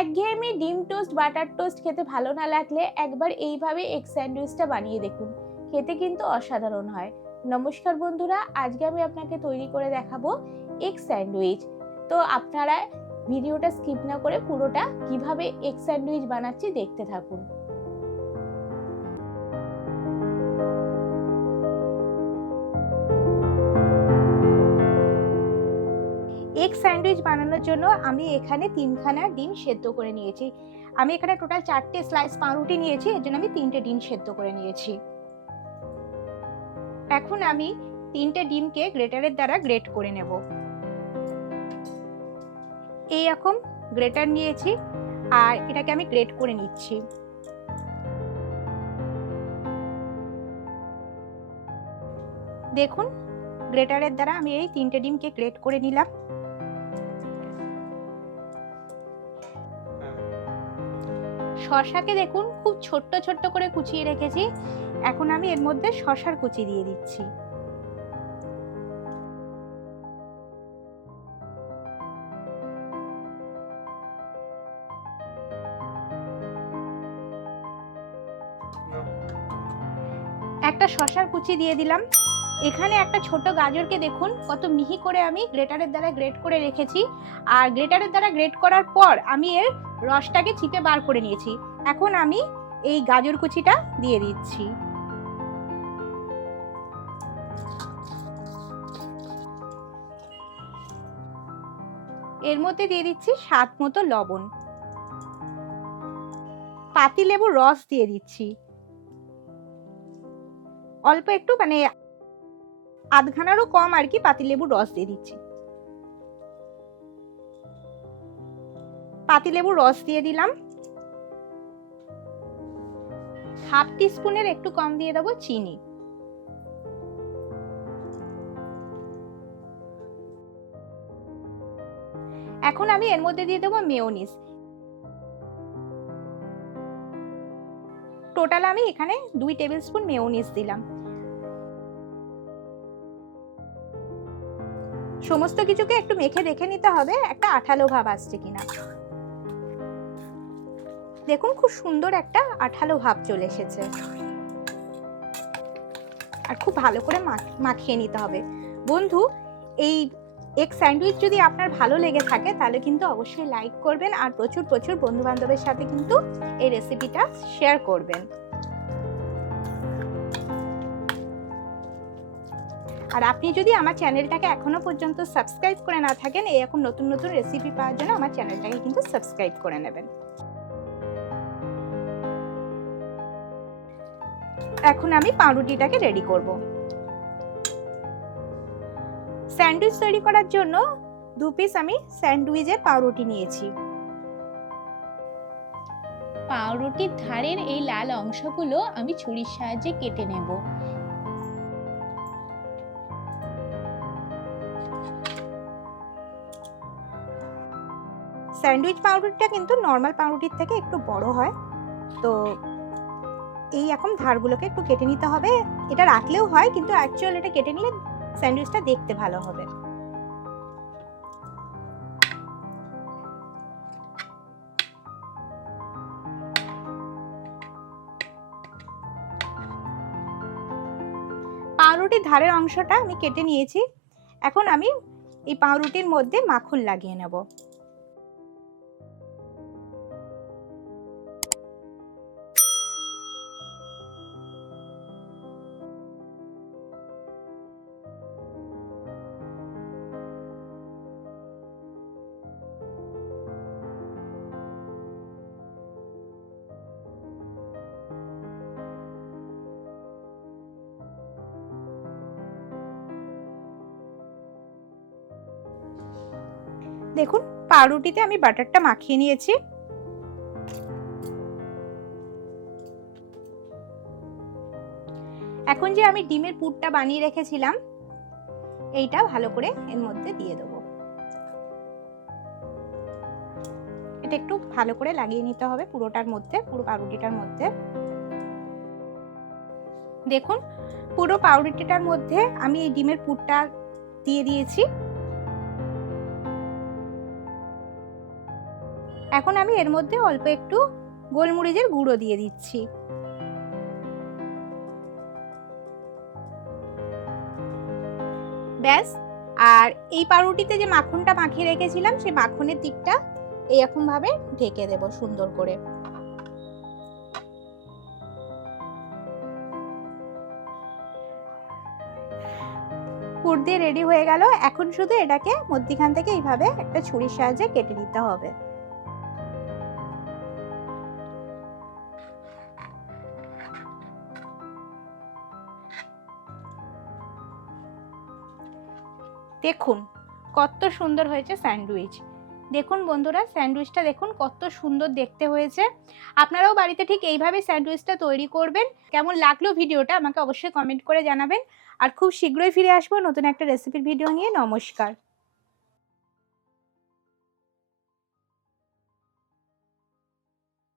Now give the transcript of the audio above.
একঘেয়েমি ডিম toast butter toast খেতে ভালো না লাগলে একবার এইভাবে এগ স্যান্ডউইচটা বানিয়ে দেখুন, খেতে কিন্তু অসাধারণ হয়। নমস্কার বন্ধুরা, আজকে আমি আপনাকে তৈরি করে দেখাবো এগ স্যান্ডউইচ। তো আপনারা ভিডিওটা স্কিপ না করে পুরোটা কিভাবে এগ স্যান্ডউইচ বানাচ্ছি দেখতে থাকুন। এগ স্যান্ডউইচ বানানোর জন্য আমি এখানে 3খানা ডিম সেদ্ধ করে নিয়েছি। আমি এখানে টোটাল 4টে স্লাইস পাউরুটি নিয়েছি, এর জন্য আমি 3টে ডিম সেদ্ধ করে নিয়েছি। এখন আমি 3টে ডিমকে গ্রেটারের দ্বারা গ্রেট করে নেব। এই রকম গ্রেটার নিয়েছি আর এটাকে আমি গ্রেট করে নিচ্ছি। দেখুন, গ্রেটারের দ্বারা আমি এই 3টে ডিমকে গ্রেট করে নিলাম। শসাকে দেখুন খুব ছোট্ট ছোট্ট করে কুচিয়ে রেখেছি। এখন আমি এর মধ্যে শসার কুচি দিয়ে দিচ্ছি। একটা শসার কুচি দিয়ে দিলাম। এখানে একটা ছোট গাজরকে দেখুন কত মিহি করে আমি গ্রেটারের দ্বারা গ্রেট করে রেখেছি। আর গ্রেটারের দ্বারা গ্রেট করার পর আমি এর রসটাকে চিপে বার করে নিয়েছি। এখন আমি এই গাজর কুচিটা দিয়ে দিচ্ছি। এর মধ্যে দিয়ে দিচ্ছি স্বাদ মতো লবণ। পাতিলেবুর রস দিয়ে দিচ্ছি অল্প একটু, মানে আধখানারও কম আর কি, পাতিলেবুর রস দিয়ে দিচ্ছি। পাতিলেবুর রস দিয়ে দিলাম। হাফ টিস্পুনের একটু কম দিয়ে দেবো চিনি। এখন আমি এর মধ্যে দিয়ে দেবো মেয়োনিজ। টোটাল আমি এখানে 2 টেবিল স্পুন মেয়োনিজ দিলাম। সমস্ত কিছুকে একটু মেখে দেখে নিতে হবে একটা আঠালো ভাব আসছে কিনা। দেখুন খুব সুন্দর একটা আঠালো ভাব চলে এসেছে। আর খুব ভালো করে মাখিয়ে নিতে হবে। বন্ধু, এই এগ স্যান্ডউইচ যদি আপনার ভালো লেগে থাকে তাহলে কিন্তু অবশ্যই লাইক করবেন আর প্রচুর প্রচুর বন্ধু বান্ধবের সাথে কিন্তু এই রেসিপিটা শেয়ার করবেন। আর আপনি যদি আমার চ্যানেলটাকে এখনো পর্যন্ত সাবস্ক্রাইব করে না থাকেন, এরকম নতুন নতুন রেসিপি পাওয়ার জন্য আমার চ্যানেলটাকে কিন্তু সাবস্ক্রাইব করে নেবেন। এখন আমি পাউরুটিটাকে রেডি করব। স্যান্ডউইচ তৈরি করার জন্য 2 পিস আমি স্যান্ডউইচের পাউরুটি নিয়েছি। পাউরুটির ধারের এই লাল অংশগুলো আমি ছুরির সাহায্যে কেটে নেব। স্যান্ডউইচ পাউরুটিটা কিন্তু নর্মাল পাউরুটির থেকে একটু বড় হয়, তো এই রকম ধারগুলোকে একটু কেটে নিতে হবে। এটা রাখলেও হয়, কিন্তু অ্যাকচুয়ালি এটা কেটে নিলে স্যান্ডউইচটা দেখতে ভালো হবে। পাউরুটির ধারের অংশটা আমি কেটে নিয়েছি। এখন আমি এই পাউরুটির মধ্যে মাখন লাগিয়ে নেব। দেখুন, পাউরুটিতে আমি বাটারটা মাখিয়ে নিয়েছি। এখন যে আমি ডিমের পুরটা বানিয়ে রেখেছিলাম, এইটা ভালো করে এর মধ্যে দিয়ে দেবো। এটা একটু ভালো করে লাগিয়ে নিতে হবে পুরোটার মধ্যে, পুরো পাউরুটিটার মধ্যে। দেখুন, পুরো পাউরুটিটার মধ্যে আমি এই ডিমের পুরটা দিয়ে দিয়েছি। এখন আমি এর মধ্যে অল্প একটু গোলমরিচের গুঁড়ো দিয়ে দিচ্ছি। ব্যাস, আর এই পাউরুটিতে যে মাখনটা মাখিয়ে রেখেছিলাম সেই মাখনের দিকটা এইরকম ভাবে ঢেকে দেব সুন্দর করে। পুর দিয়ে রেডি হয়ে গেল। এখন শুধু এটাকে মধ্যিখান থেকে এইভাবে একটা ছুরির সাহায্যে কেটে নিতে হবে। দেখুন কত সুন্দর হয়েছে স্যান্ডউইচ। দেখুন বন্ধুরা, স্যান্ডউইচটা দেখুন কত সুন্দর দেখতে হয়েছে। আপনারাও বাড়িতে ঠিক এইভাবে স্যান্ডউইচটা তৈরি করবেন। কেমন লাগলো ভিডিওটা আমাকে অবশ্যই কমেন্ট করে জানাবেন। আর খুব শীঘ্রই ফিরে আসবো নতুন একটা রেসিপির ভিডিও নিয়ে। নমস্কার।